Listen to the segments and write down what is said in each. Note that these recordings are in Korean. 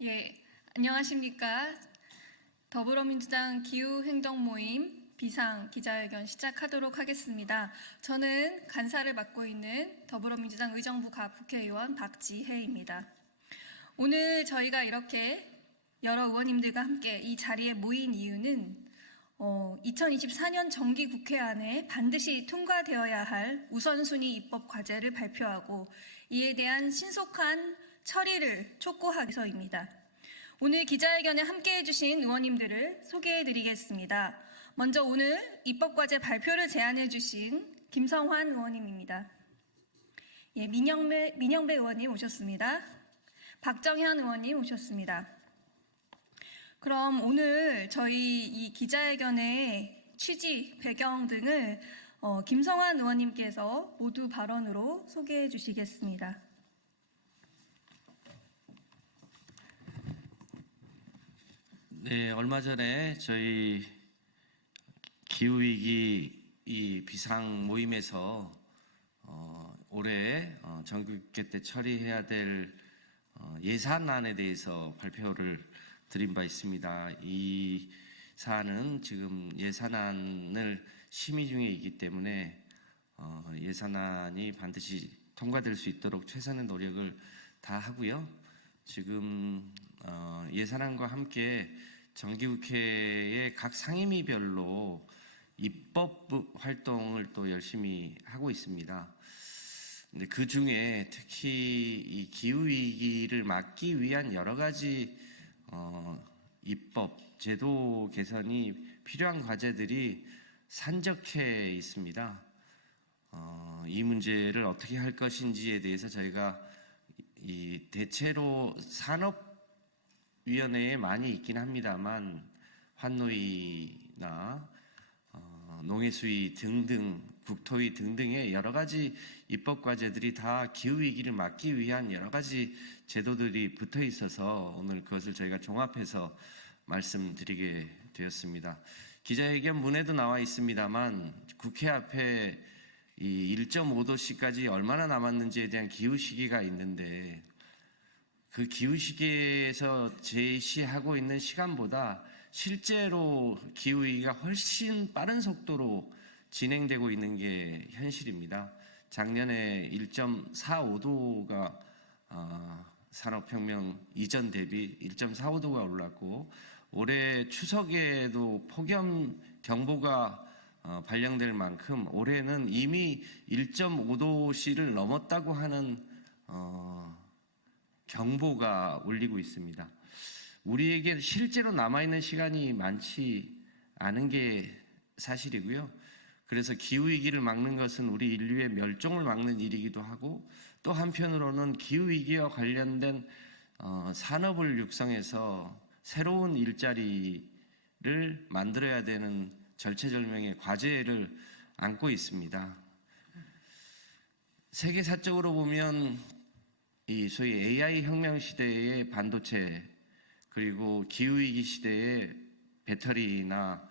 예, 안녕하십니까. 더불어민주당 기후행동 모임 비상 기자회견 시작하도록 하겠습니다. 저는 간사를 맡고 있는 더불어민주당 의정부 국회의원 박지혜입니다. 오늘 저희가 이렇게 여러 의원님들과 함께 이 자리에 모인 이유는 2024년 정기국회 안에 반드시 통과되어야 할 우선순위 입법 과제를 발표하고 이에 대한 신속한 처리를 촉구하기 위해서입니다. 오늘 기자회견에 함께해 주신 의원님들을 소개해 드리겠습니다. 먼저 오늘 입법과제 발표를 제안해 주신 김성환 의원님입니다. 예, 민영배 의원님 오셨습니다. 박정현 의원님 오셨습니다. 그럼 오늘 저희 이 기자회견의 취지, 배경 등을 김성환 의원님께서 모두 발언으로 소개해 주시겠습니다. 네, 얼마 전에 저희 기후위기 이 비상 모임에서 올해 정기국회 때 처리해야 될 예산안에 대해서 발표를 드린 바 있습니다. 이 사안은 지금 예산안을 심의 중에 있기 때문에 예산안이 반드시 통과될 수 있도록 최선의 노력을 다 하고요. 지금 예산안과 함께 정기국회의 각 상임위별로 입법 활동을 또 열심히 하고 있습니다. 근데 그 중에 특히 이 기후위기를 막기 위한 여러 가지 입법, 제도 개선이 필요한 과제들이 산적해 있습니다. 이 문제를 어떻게 할 것인지에 대해서 저희가 대체로 산업위원회에 많이 있긴 합니다만 환노위나 농해수위 등등 국토위 등등의 여러 가지 입법 과제들이 다 기후위기를 막기 위한 여러 가지 제도들이 붙어 있어서 오늘 그것을 저희가 종합해서 말씀드리게 되었습니다. 기자회견 문에도 나와 있습니다만 국회 앞에 이 1.5도씨까지 얼마나 남았는지에 대한 기후시기가 있는데 그 기후시기에서 제시하고 있는 시간보다 실제로 기후위기가 훨씬 빠른 속도로 진행되고 있는 게 현실입니다. 작년에 1.45도가 산업혁명 이전 대비 1.45도가 올랐고 올해 추석에도 폭염 경보가 발령될 만큼 올해는 이미 1.5도씨를 넘었다고 하는 경보가 울리고 있습니다. 우리에게 실제로 남아있는 시간이 많지 않은 게 사실이고요. 그래서 기후위기를 막는 것은 우리 인류의 멸종을 막는 일이기도 하고 또 한편으로는 기후위기와 관련된 산업을 육성해서 새로운 일자리를 만들어야 되는 절체절명의 과제를 안고 있습니다. 세계사적으로 보면 이 소위 AI 혁명 시대의 반도체 그리고 기후위기 시대의 배터리나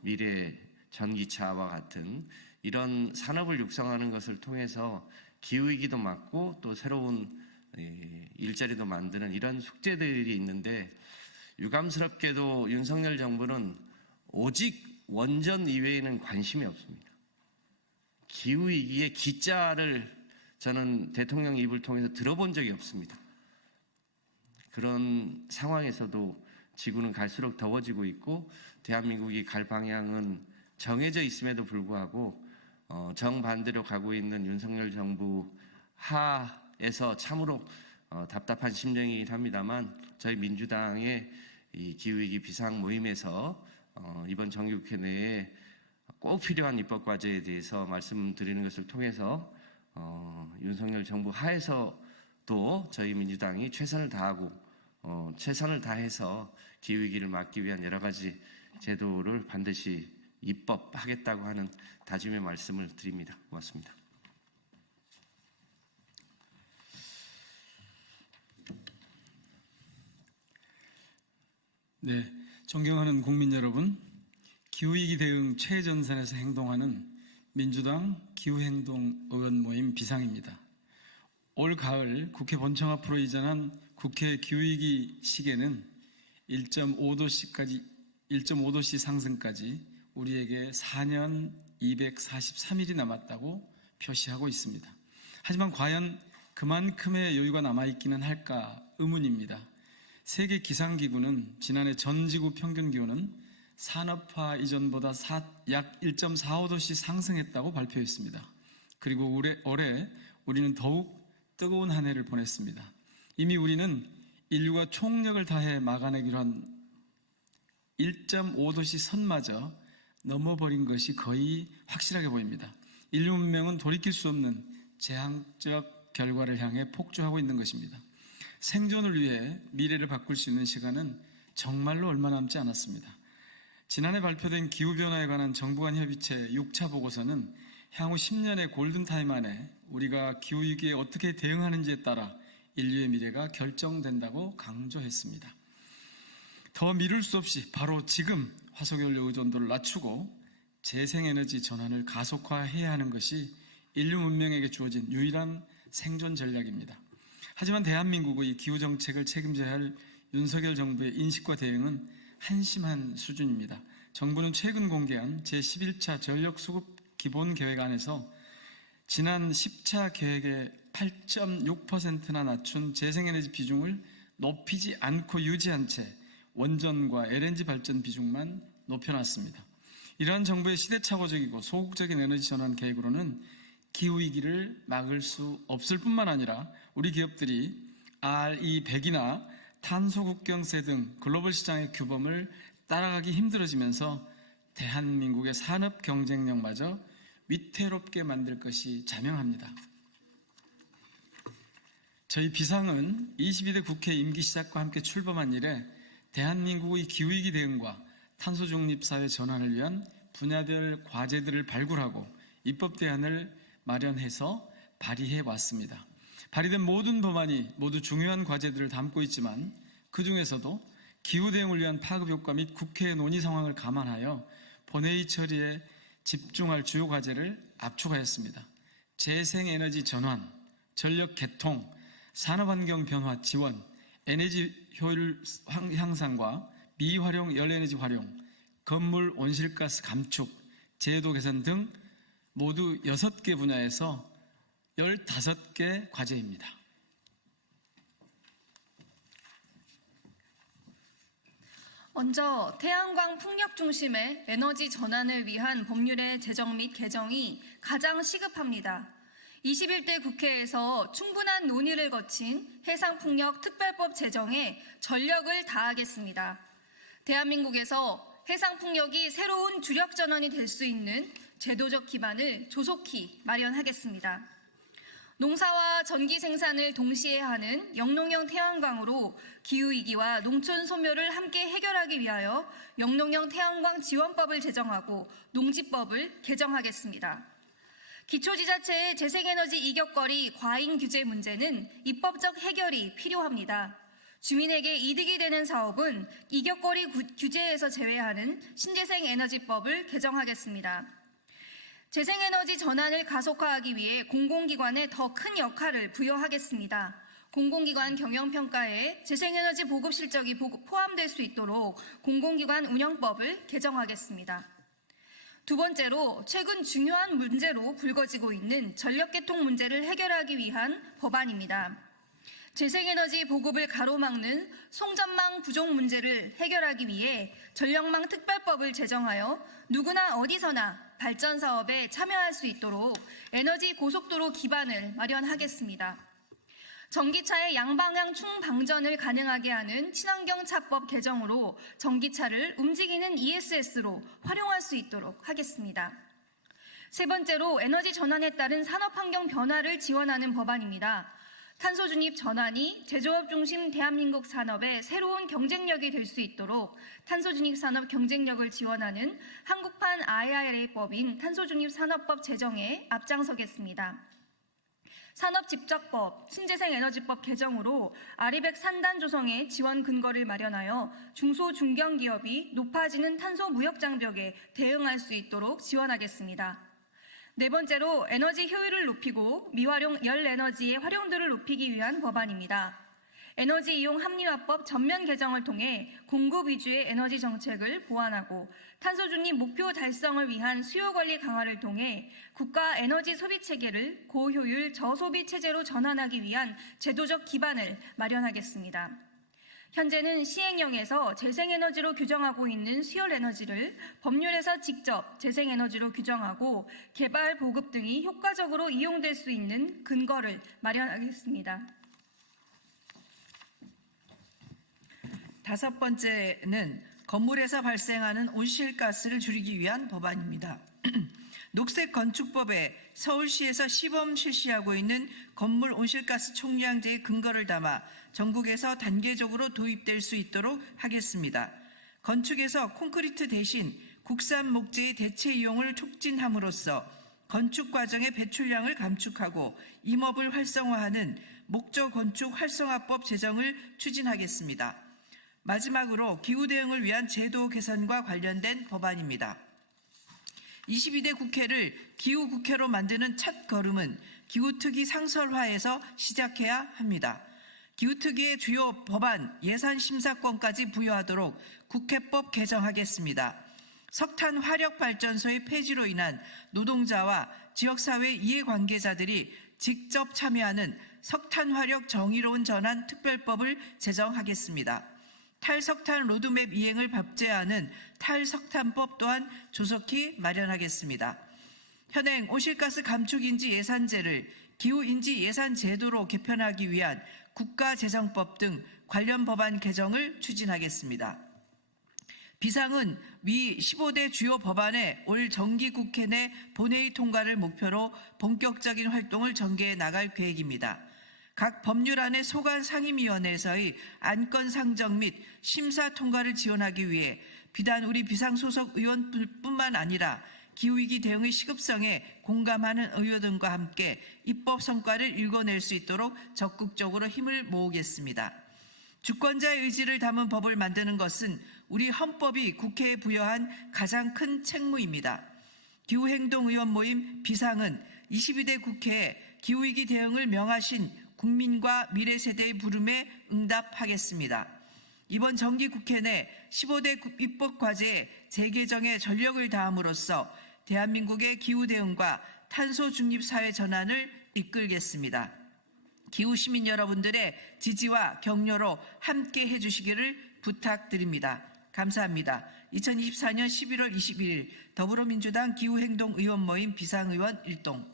미래 전기차와 같은 이런 산업을 육성하는 것을 통해서 기후위기도 막고 또 새로운 일자리도 만드는 이런 숙제들이 있는데 유감스럽게도 윤석열 정부는 오직 원전 이외에는 관심이 없습니다. 기후위기의 기자를 저는 대통령 입을 통해서 들어본 적이 없습니다. 그런 상황에서도 지구는 갈수록 더워지고 있고 대한민국이 갈 방향은 정해져 있음에도 불구하고 정반대로 가고 있는 윤석열 정부 하에서 참으로 답답한 심정이긴 합니다만 저희 민주당의 이 기후위기 비상 모임에서 이번 정기국회 내에 꼭 필요한 입법 과제에 대해서 말씀드리는 것을 통해서 윤석열 정부 하에서도 저희 민주당이 최선을 다하고 최선을 다해서 기후위기를 막기 위한 여러 가지 제도를 반드시 입법하겠다고 하는 다짐의 말씀을 드립니다. 고맙습니다. 네, 존경하는 국민 여러분, 기후위기 대응 최전선에서 행동하는 민주당 기후행동 의원 모임 비상입니다. 올 가을 국회 본청 앞으로 이전한 국회 기후위기 시계는 1.5도씨 상승까지 우리에게 4년 243일이 남았다고 표시하고 있습니다. 하지만 과연 그만큼의 여유가 남아있기는 할까 의문입니다. 세계 기상기구는 지난해 전 지구 평균 기온은 산업화 이전보다 약 1.45도씩 상승했다고 발표했습니다. 그리고 올해 우리는 더욱 뜨거운 한 해를 보냈습니다. 이미 우리는 인류가 총력을 다해 막아내기로 한 1.5도씨 선마저 넘어버린 것이 거의 확실하게 보입니다. 인류 문명은 돌이킬 수 없는 재앙적 결과를 향해 폭주하고 있는 것입니다. 생존을 위해 미래를 바꿀 수 있는 시간은 정말로 얼마 남지 않았습니다. 지난해 발표된 기후변화에 관한 정부 간 협의체 6차 보고서는 향후 10년의 골든타임 안에 우리가 기후위기에 어떻게 대응하는지에 따라 인류의 미래가 결정된다고 강조했습니다. 더 미룰 수 없이 바로 지금 화석연료 의존도를 낮추고 재생에너지 전환을 가속화해야 하는 것이 인류 문명에게 주어진 유일한 생존 전략입니다. 하지만 대한민국의 기후정책을 책임져야 할 윤석열 정부의 인식과 대응은 한심한 수준입니다. 정부는 최근 공개한 제11차 전력수급 기본계획안에서 지난 10차 계획의 8.6%나 낮춘 재생에너지 비중을 높이지 않고 유지한 채 원전과 LNG 발전 비중만 높여놨습니다. 이러한 정부의 시대착오적이고 소극적인 에너지 전환 계획으로는 기후위기를 막을 수 없을 뿐만 아니라 우리 기업들이 RE100이나 탄소국경세 등 글로벌 시장의 규범을 따라가기 힘들어지면서 대한민국의 산업 경쟁력마저 위태롭게 만들 것이 자명합니다. 저희 비상은 22대 국회 임기 시작과 함께 출범한 이래 대한민국의 기후위기 대응과 탄소중립사회 전환을 위한 분야별 과제들을 발굴하고 입법 대안을 마련해서 발의해 왔습니다. 발의된 모든 법안이 모두 중요한 과제들을 담고 있지만 그 중에서도 기후대응을 위한 파급효과 및 국회 논의 상황을 감안하여 본회의 처리에 집중할 주요 과제를 압축하였습니다. 재생에너지 전환, 전력 개통, 산업환경 변화 지원, 에너지 효율 향상과 미활용 열에너지 활용, 건물 온실가스 감축, 제도 개선 등 모두 6개 분야에서 15개 과제입니다. 먼저 태양광 풍력 중심의 에너지 전환을 위한 법률의 제정 및 개정이 가장 시급합니다. 21대 국회에서 충분한 논의를 거친 해상풍력 특별법 제정에 전력을 다하겠습니다. 대한민국에서 해상풍력이 새로운 주력 전환이 될 수 있는 제도적 기반을 조속히 마련하겠습니다. 농사와 전기 생산을 동시에 하는 영농형 태양광으로 기후위기와 농촌 소멸을 함께 해결하기 위하여 영농형 태양광 지원법을 제정하고 농지법을 개정하겠습니다. 기초지자체의 재생에너지 이격거리 과잉 규제 문제는 입법적 해결이 필요합니다. 주민에게 이득이 되는 사업은 이격거리 규제에서 제외하는 신재생에너지법을 개정하겠습니다. 재생에너지 전환을 가속화하기 위해 공공기관에 더 큰 역할을 부여하겠습니다. 공공기관 경영평가에 재생에너지 보급 실적이 포함될 수 있도록 공공기관 운영법을 개정하겠습니다. 두 번째로 최근 중요한 문제로 불거지고 있는 전력개통 문제를 해결하기 위한 법안입니다. 재생에너지 보급을 가로막는 송전망 부족 문제를 해결하기 위해 전력망 특별법을 제정하여 누구나 어디서나 발전 사업에 참여할 수 있도록 에너지 고속도로 기반을 마련하겠습니다. 전기차의 양방향 충방전을 가능하게 하는 친환경차법 개정으로 전기차를 움직이는 ESS로 활용할 수 있도록 하겠습니다. 세 번째로 에너지 전환에 따른 산업환경 변화를 지원하는 법안입니다. 탄소 중립 전환이 제조업 중심 대한민국 산업의 새로운 경쟁력이 될 수 있도록 탄소 중립 산업 경쟁력을 지원하는 한국판 IRA법인 탄소 중립 산업법 제정에 앞장서겠습니다. 산업집적법, 신재생에너지법 개정으로 아리백 산단 조성의 지원 근거를 마련하여 중소 중견기업이 높아지는 탄소 무역 장벽에 대응할 수 있도록 지원하겠습니다. 네 번째로 에너지 효율을 높이고 미활용 열 에너지의 활용도를 높이기 위한 법안입니다. 에너지 이용 합리화법 전면 개정을 통해 공급 위주의 에너지 정책을 보완하고 탄소 중립 목표 달성을 위한 수요 관리 강화를 통해 국가 에너지 소비 체계를 고효율 저소비 체제로 전환하기 위한 제도적 기반을 마련하겠습니다. 현재는 시행령에서 재생에너지로 규정하고 있는 수열 에너지를 법률에서 직접 재생에너지로 규정하고 개발, 보급 등이 효과적으로 이용될 수 있는 근거를 마련하겠습니다. 다섯 번째는 건물에서 발생하는 온실가스를 줄이기 위한 법안입니다. 녹색건축법에 서울시에서 시범 실시하고 있는 건물 온실가스 총량제의 근거를 담아 전국에서 단계적으로 도입될 수 있도록 하겠습니다. 건축에서 콘크리트 대신 국산 목재의 대체 이용을 촉진함으로써 건축 과정의 배출량을 감축하고 임업을 활성화하는 목조건축 활성화법 제정을 추진하겠습니다. 마지막으로 기후 대응을 위한 제도 개선과 관련된 법안입니다. 22대 국회를 기후국회로 만드는 첫 걸음은 기후특위 상설화에서 시작해야 합니다. 기후특위의 주요 법안 예산 심사권까지 부여하도록 국회법 개정하겠습니다. 석탄 화력발전소의 폐지로 인한 노동자와 지역사회 이해관계자들이 직접 참여하는 석탄 화력 정의로운 전환 특별법을 제정하겠습니다. 탈석탄 로드맵 이행을 법제화하는 탈석탄법 또한 조속히 마련하겠습니다. 현행 온실가스 감축인지 예산제를 기후인지 예산제도로 개편하기 위한 국가재정법 등 관련 법안 개정을 추진하겠습니다. 비상은 위 15대 주요 법안의 올 정기국회 내 본회의 통과를 목표로 본격적인 활동을 전개해 나갈 계획입니다. 각 법률안의 소관 상임위원회에서의 안건 상정 및 심사 통과를 지원하기 위해 비단 우리 비상소속 의원뿐만 아니라 기후위기 대응의 시급성에 공감하는 의원들과 함께 입법 성과를 읽어낼 수 있도록 적극적으로 힘을 모으겠습니다. 주권자의 의지를 담은 법을 만드는 것은 우리 헌법이 국회에 부여한 가장 큰 책무입니다. 기후행동의원 모임 비상은 22대 국회에 기후위기 대응을 명하신 국민과 미래세대의 부름에 응답하겠습니다. 이번 정기국회 내 15대 입법과제의 재개정에 전력을 다함으로써 대한민국의 기후대응과 탄소중립사회 전환을 이끌겠습니다. 기후시민 여러분들의 지지와 격려로 함께 해주시기를 부탁드립니다. 감사합니다. 2024년 11월 21일 더불어민주당 기후행동의원 모임 비상의원 일동